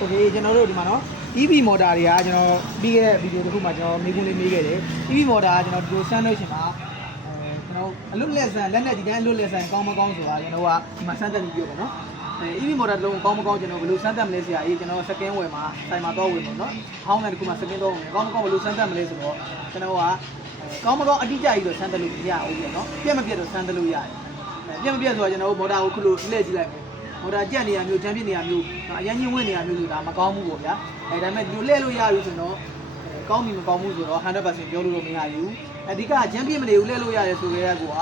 โอเคကျွန်တော်တို့ဒီမှာနော် EV motor တွေကကျွန်တော်ပြီးခဲ့တဲ့ဗီဒီယိုတစ်ခုမှာကျွန်တော်မေးခွန်းလေးမေးခဲ့တယ် EV motor ကကျွန်တော်ဒီလိုစမ်းလို့ရှင်မှာအဲကျွန်တော်အလွတ်လက်ဆန်လက်နဲ့ဒီတိုင်းအလွတ်လက်ဆန်ကောင်းမကောင်းဆိုတာကျွန်တော်ကဒီမှာစမ်းသပ်ပြီးပြောပါနော်အဲ EV motor တစ်လုံးကောင်းမကောင်းကျွန်တော်ဘယ်လိုစမ်းသပ်မလဲဆရာကြီးကျွန်တော်စကင်းဝယ်မှာစိုင်မှာတော့ဝင်ပါနော်ဟောင်းတဲ့တစ်ခုမှာစကင်းတော့ဝင်ကောင်းမကောင်းဘယ်လိုစမ်းသပ်မလဲဆိုတော့ကျွန်တော်ကကောင်းမကောင်းအတိအကျကြီးတော့စမ်းသပ်လို့မရဘူးပြနော်ပြက်မပြက်တော့စမ်းသပ်လို့ရတယ်ပြက်မပြက်ဆိုတော့ကျွန်တော်မော်တာကိုခုလိုလှည့်ကြည့်လိုက်မယ် ဟိုဒါကြက်နေရမျိုးချမ်းပြနေရမျိုးအရင်ချင်းဝင်နေရမျိုးဆိုတာမကောင်းဘူးပေါ့ဗျာအဲဒါပေမဲ့ဒီလိုလှည့်လို့ရပြီဆိုတော့အဲကောင်းပြီမကောင်းဘူးဆိုတော့100%ပြောလို့တော့မရဘူးအဓိကချမ်းပြမနေဘူးလှည့်လို့ရတယ်ဆိုရဲကွာ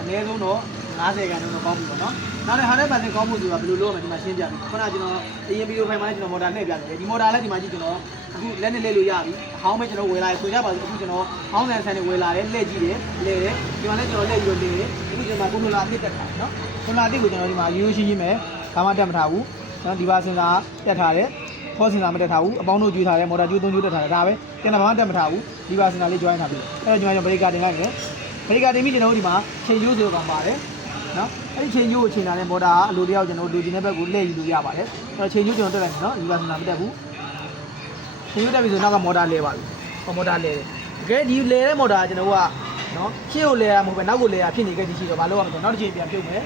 အနည်းဆုံးတော့ 90ခန်းတော့ကောင်းပြီပေါ့နော်နောက်တဲ့100%ကောင်းမှုဆိုတာဘယ်လိုလုပ်ရမလဲဒီမှာရှင်းပြပြီခုနကကျွန်တော်အရင်ဗီဒီယိုဖိုင်မှာလည်းကျွန်တော်မော်တာနဲ့ပြတယ်ဒီမော်တာလည်းဒီမှာကြည့်ကျွန်တော်အခုလက်နဲ့လှည့်လို့ရပြီအဟောင်းပဲကျွန်တော်ဝယ်လာတယ်ဆိုကြပါစို့အခုကျွန်တော်ဟောင်းဆန်ဆန်နဲ့ဝယ်လာတယ်လှည့်ကြည့်တယ်လှည့်တယ်ဒီမှာလည်းကျွန်တော်လှည့်ပြီးတော့လှည့်တယ်အခုကျွန်တော်ကွန်ထရိုလာအစ်တက်ထားတယ်နော်ကွန်ထရိုလာအစ်ကိုကျွန်တော်ဒီမှာရိုးရိုးရှင်းရှင်းပဲဘာမှတက်မထားဘူးနော်ဒီပါစင်စာတက်ထားတယ်ဖောစင်စာမတက်ထားဘူးအပေါင်းတို့ကျွေးထားတယ်မော်တာကျွေးသုံးကျွေးတက်ထားတယ်ဒါပဲကျွန်တော်ဘာမှတက်မထားဘူးဒီပါစင်စာလေး join ထားပြီအဲ့တော့ကျွန်တော်ဘရိကာတင်လိုက်မယ်ဘရိကာတင်ပြီးကျွန်တော်တို့ဒီမှာချိန်ရိုးဆိုကောင်ပါတယ် နော်အဲ့ဒီချိန်ရိုးကိုချိန်တာနဲ့မော်တာအလိုတယောက်ကျွန်တော်တို့လူဒီတဲ့ဘက်ကိုလှည့်ယူလို့ရပါတယ်အဲ့တော့ချိန်ရိုးကျွန်တော်တက်လိုက်မယ်နော်ဒီပါစင်စာမတက်ဘူးချိန်ရွတ်တက်ပြီဆိုနောက်ကမော်တာလဲပါပြီဟောမော်တာလဲတယ်တကယ်ဒီလဲတဲ့မော်တာကကျွန်တော်ကနော်ရှေ့ကိုလဲရမှာမဟုတ်ပဲနောက်ကိုလဲရဖြစ်နေခဲ့တည်ရှိတော့မလုပ်ရမှာဆိုနောက်တစ်ချိန်ပြန်ပြုတ်မယ်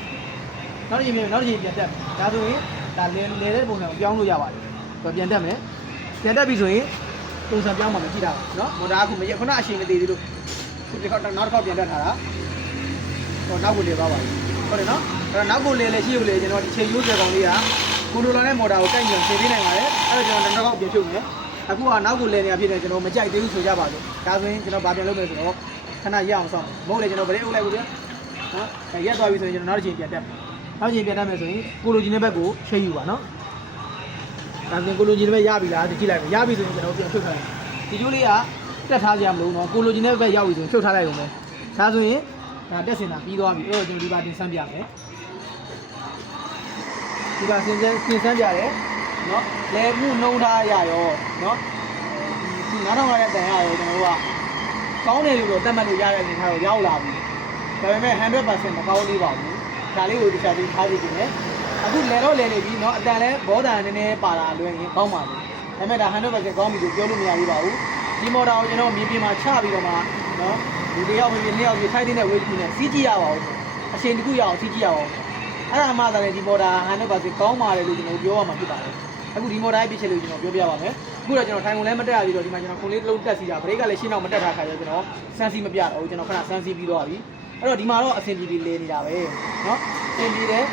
နောက်တစ်ချိန်ပြန်နောက်တစ်ချိန်ပြန်တက်ဒါဆိုရင်ဒါလဲလဲတဲ့ပုံစံကိုပြောင်းလို့ရပါတယ်တော့ပြန်တက်မယ်ပြန်တက်ပြီဆိုရင်ပုံစံပြောင်းမှမကြည့်တာနော်မော်တာကခုမရခုနအချိန်မသေးသေးလို့ဒီတစ်ခါနောက်တစ်ခါပြန်တက်ထားတာတော့နောက်ကိုလဲသွားပါပြီ ဟုတ်တယ်နော်အဲ့တော့နောက်ကိုလဲလဲရှေ့ကိုလဲကျွန်တော်ဒီချိန်ရိုးစဲကောင်လေးကကွန်ထရိုလာနဲ့မော်တာကိုကိုက်ညွန်ချိန်ပေးနိုင်ပါတယ်အဲ့တော့ကျွန်တော်နောက်တစ်ခါပြန်ဖြုတ်မယ်အခုကနောက်ကိုလဲနေရဖြစ်နေကျွန်တော်မကြိုက်သေးဘူးဆိုကြပါစို့ဒါဆိုရင်ကျွန်တော်ဗာပြန်လုပ်မယ်ဆိုတော့ခဏရအောင်ဆောင်မဟုတ်လေကျွန်တော်ဗရေအုပ်လိုက်ဘူးဗျာနော်အဲရက်သွားပြီဆိုရင်ကျွန်တော်နောက်တစ်ချိန်ပြန်တက်နောက်တစ်ချိန်ပြန်တက်မယ်ဆိုရင်ကိုလိုဂျီနဲ့ဘက်ကိုချိန်ယူပါနော်ဒါဆိုရင်ကိုလိုဂျီနဲ့ဘက်ရပြီလားဒီကြည့်လိုက်မယ်ရပြီဆိုရင်ကျွန်တော်ပြန်ဖြုတ်ထားလိုက်ဒီကျိုးလေးကတက်ထားကြမလို့နော်ကိုလိုဂျီနဲ့ဘက်ရောက်ပြီဆိုရင်ဖြုတ်ထားလိုက်ရုံပဲဒါဆိုရင် ဒါတက်စင်တာပြီးသွားပြီအဲ့တော့ကျွန်တော်ဒီပါတင်ဆန်းပြမယ်ဒီပါဆင်းဆန်းဆင်းဆန်းပြရတယ်နော်လဲမှုနှုံးထားရရောနော်ဒီ9500ရဲ့တန်ရရောကျွန်တော်တို့ကကောင်းတယ်လို့တော့တတ်မှတ်လို့ရတဲ့အနေထားတော့ရောက်လာပြီဒါပေမဲ့100%မကောင်းသေးပါဘူးဒါလေးကိုတရားသိထားကြည့်နေအခုလဲတော့လဲနေပြီနော်အတန်လဲဘောတန်နည်းနည်းပါလာလွယ်ရင်ကောင်းပါဘူးဒါပေမဲ့ဒါ100%ကောင်းပြီလို့ပြောလို့မရဘူးပါဘူးဒီမော်တာကိုကျွန်တော်မြေပြင်မှာချပြီးတော့မှနော် นาะဒီတယောက်မြေပြင်နှစ်ယောက်မြေထိုက်တဲ့ဝေးကြီးနဲ့စီးကြည့်ရပါဦးအချိန်တစ်ခုရအောင်စီးကြည့်ရအောင်အဲ့ဒါမှသာလေဒီမော်တာ100%ကောင်းပါတယ်လို့ကျွန်တော်ပြောရမှာဖြစ်ပါတယ်အခုဒီမော်တာရဲ့ပြည့်ချက်လို့ကျွန်တော်ပြောပြပါမယ် အခုတော့ကျွန်တော်ထိုင်ကုန်လည်းမတက်ရသေးတော့ဒီမှာကျွန်တော်ခုံလေးတစ်လုံးတက်စီတာဘရိတ်ကလည်းရှင်းတော့မတက်တာခါကျတော့ကျွန်တော်စမ်းစီမပြတော့ဘူးကျွန်တော်ခဏစမ်းစီပြီးတော့ပြီအဲ့တော့ဒီမှာတော့အဆင်ပြေပြေလဲနေတာပဲเนาะအဆင်ပြေတယ်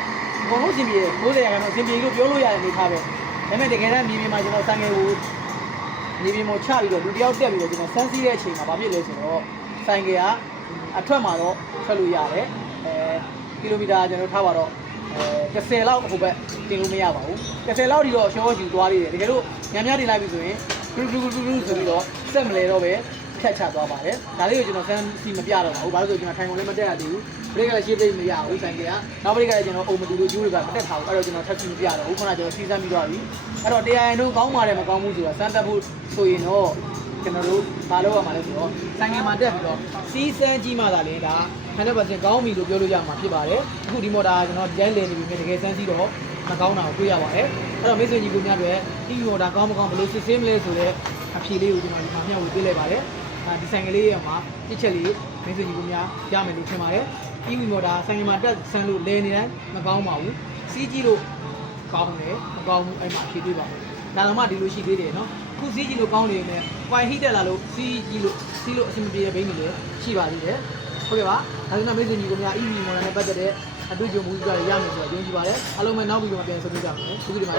အကုန်လုံးအဆင်ပြေတယ်90ရာခိုင်နှုန်းအဆင်ပြေလို့ပြောလို့ရတယ်အနေထားပဲဒါပေမဲ့တကယ်တမ်းမြေပြင်မှာကျွန်တော်စမ်းငယ်ကိုမြေပြင်မှာချပြီးတော့လူတစ်ယောက်တက်ပြီးတော့ကျွန်တော်စမ်းစီတဲ့အချိန်မှာဘာဖြစ်လဲဆိုတော့ ဆိုင်ငယ်ကအထွက်မှာတော့ထွက်လို့ရတယ်အဲကီလိုမီတာကျွန်တော်ထားပါတော့အဲ30လောက်ဟိုဘက်တင်လို့မရပါဘူး30လောက်ဒီတော့ရှော့ယူသွားသေးတယ်တကယ်လို့ညံ့ညံ့တင်လိုက်ပြီဆိုရင်ဂရုဂရုဂရုဂရုဆိုပြီးတော့စက်မလဲတော့ပဲဖြတ်ချသွားပါတယ်ဒါလေးကိုကျွန်တော်စမ်းစီမပြတော့ဘူးဘာလို့ဆိုကျွန်တော်ထိုင်ကုန်လည်းမတက်ရသေးဘူးဘရိတ်ကလည်းရှေ့သိမရဘူးဆိုင်ကနောက်ဘရိတ်ကလည်းကျွန်တော်အုံမတူလို့ကျိုးတွေကမတက်ထားဘူးအဲ့တော့ကျွန်တော်ထပ်စီမပြတော့ဘူးခုနကကျွန်တော်စီးစမ်းပြီးတော့ပြီအဲ့တော့တရားရင်တော့ကောင်းပါတယ်မကောင်းဘူးဆိုတော့စမ်းတက်ဖို့ဆိုရင်တော့ ကျွန်တော်တို့မလုပ်ရမှာလဲဆိုတော့ဆိုင်ငယ်မှာတက်ပြီးတော့စီးစမ်းကြည့်မှသာလေဒါ100%ကောင်းပြီလို့ပြောလို့ရမှာဖြစ်ပါတယ်အခုဒီမော်တာကျွန်တော်ဒီတိုင်းလည်နေပြီတကယ်စမ်းစီတော့မကောင်းတာကိုတွေ့ရပါတယ်အဲ့တော့မိတ်ဆွေညီကိုများတွေဒီမော်တာကောင်းမကောင်းဘယ်လိုစစ်ဆေးမလဲဆိုတော့အဖြေလေးကိုကျွန်တော်ဒီမှာမျှဝေပေးလိုက်ပါတယ်။အဲဒီဆိုင်ကလေးရမှာတစ်ချက်လေးမိတ်ဆွေကြီးကများရမယ်လို့ထင်ပါတယ်။ပြီးပြီမော်ဒါဆိုင်ကမှာတက်ဆန်းလို့လဲနေတိုင်းမကောင်းပါဘူး။စီးကြည့်လို့ကောင်းတယ်မကောင်းဘူးအဲ့မှာအဖြေပေးပါမယ်။ဒါတော့မှဒီလိုရှိသေးတယ်နော်။ ခုစီးကြည့်လို့ကောင်းနေတယ်။ white heat တက်လာလို့စီးကြည့်လို့စီးလို့အဆင်မပြေတဲ့ဘိန်းတွေလည်းရှိပါသေးတယ်။ဟုတ်ကဲ့ပါ။ဒါကြောင့်မိတ်ဆွေကြီးကများ EV မော်ဒါနဲ့ပတ်သက်တဲ့အတွေ့အကြုံမူကြီးကြရရမယ်ဆိုတော့ယုံကြည်ပါတယ်။အားလုံးပဲနောက်ပြီးတော့ပြန်ဆွေးနွေးကြပါမယ်။ဒီလိုဒီမှာ